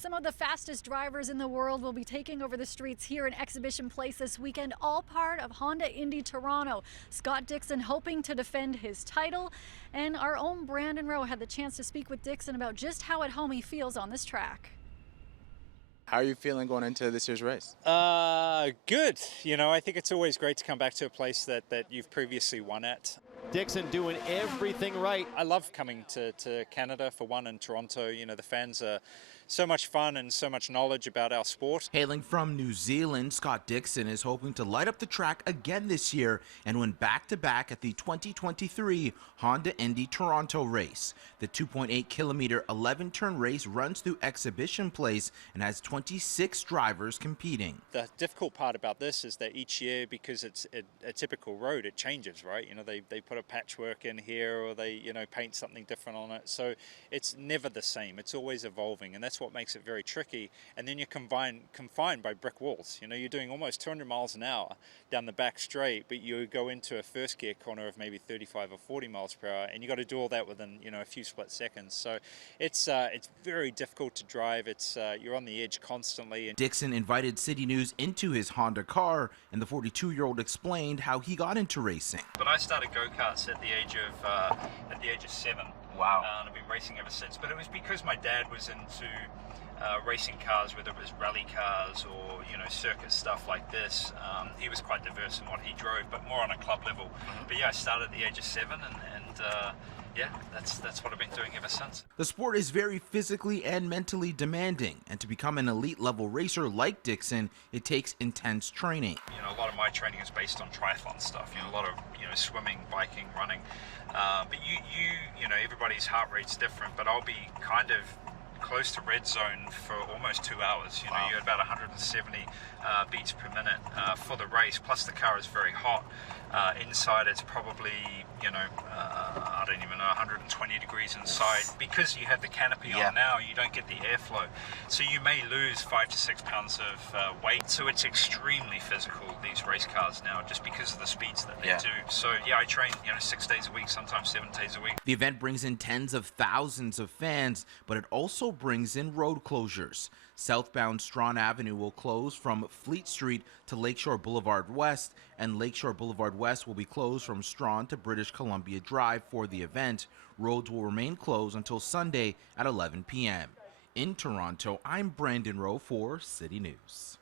Some of the fastest drivers in the world will be taking over the streets here in Exhibition Place this weekend, all part of Honda Indy Toronto. Scott Dixon hoping to defend his title, and our own Brandon Rowe had the chance to speak with Dixon about just how at home he feels on this track. How are you feeling going into this year's race? Good. I think it's always great to come back to a place that you've previously won at. Dixon doing everything right. I love coming to Canada for one, in Toronto. The fans are so much fun and so much knowledge about our sport. Hailing from New Zealand, Scott Dixon is hoping to light up the track again this year and win back-to-back at the 2023 Honda Indy Toronto race. The 2.8-kilometer 11-turn race runs through Exhibition Place and has 26 drivers competing. The difficult part about this is that each year, because it's a typical road, it changes, right? They put a patchwork in here, or they paint something different on it, so it's never the same. It's always evolving, and that's what makes it very tricky. And then you're confined by brick walls. You're doing almost 200 miles an hour down the back straight, but you go into a first gear corner of maybe 35 or 40 miles per hour, and you got to do all that within a few split seconds. So it's very difficult to drive. You're on the edge constantly. Dixon invited CityNews into his Honda car, and the 42-year-old explained how he got into racing. But I started go-karts at the age of 7. Wow. And I've been racing ever since. But it was because my dad was into racing cars, whether it was rally cars or circuit stuff like this. He was quite diverse in what he drove, but more on a club level. But yeah, I started at the age of 7, and yeah, that's what I've been doing ever since. The sport is very physically and mentally demanding, and to become an elite level racer like Dixon, it takes intense training. A lot of my training is based on triathlon stuff. A lot of swimming, biking, running. But everybody's heart rate's different. But I'll be kind of close to red zone for almost 2 hours. Wow. You're at about 170 beats per minute for the race. Plus the car is very hot. Inside it's probably I don't even know, 120 degrees inside. Because you have the canopy on now, you don't get the airflow. So you may lose 5 to 6 pounds of weight. So it's extremely physical, these race cars now, just because of the speeds that they do. So yeah, I train 6 days a week, sometimes 7 days a week. The event brings in tens of thousands of fans, but it also brings in road closures. Southbound Strawn Avenue will close from Fleet Street to Lakeshore Boulevard West, and Lakeshore Boulevard West will be closed from Strawn to British Columbia Drive for the event. Roads will remain closed until Sunday at 11 p.m. In Toronto, I'm Brandon Rowe for City News.